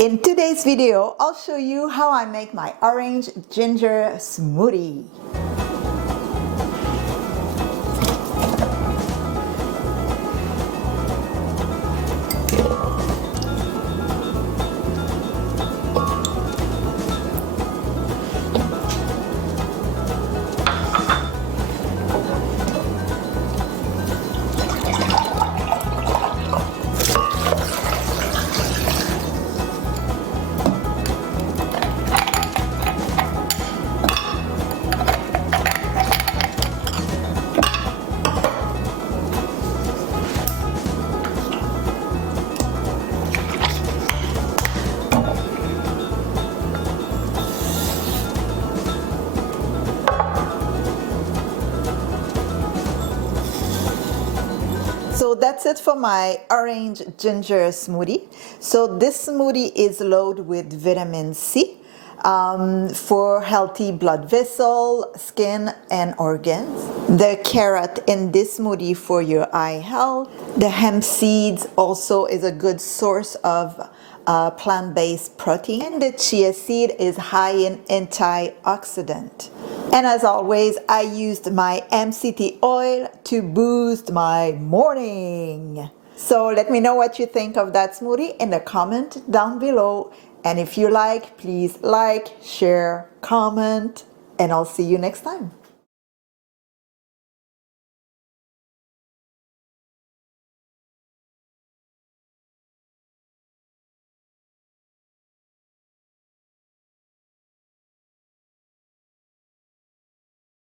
In today's video, I'll show you how I make my orange ginger smoothie. So that's it for my orange ginger smoothie. So this smoothie is loaded with vitamin C for healthy blood vessel, skin and organs. The carrot in this smoothie for your eye health. The hemp seeds also is a good source of plant-based protein. And the chia seed is high in antioxidant. And as always, I used my MCT oil to boost my morning. So let me know what you think of that smoothie in the comment down below. And if you like, please like, share, comment, and I'll see you next time.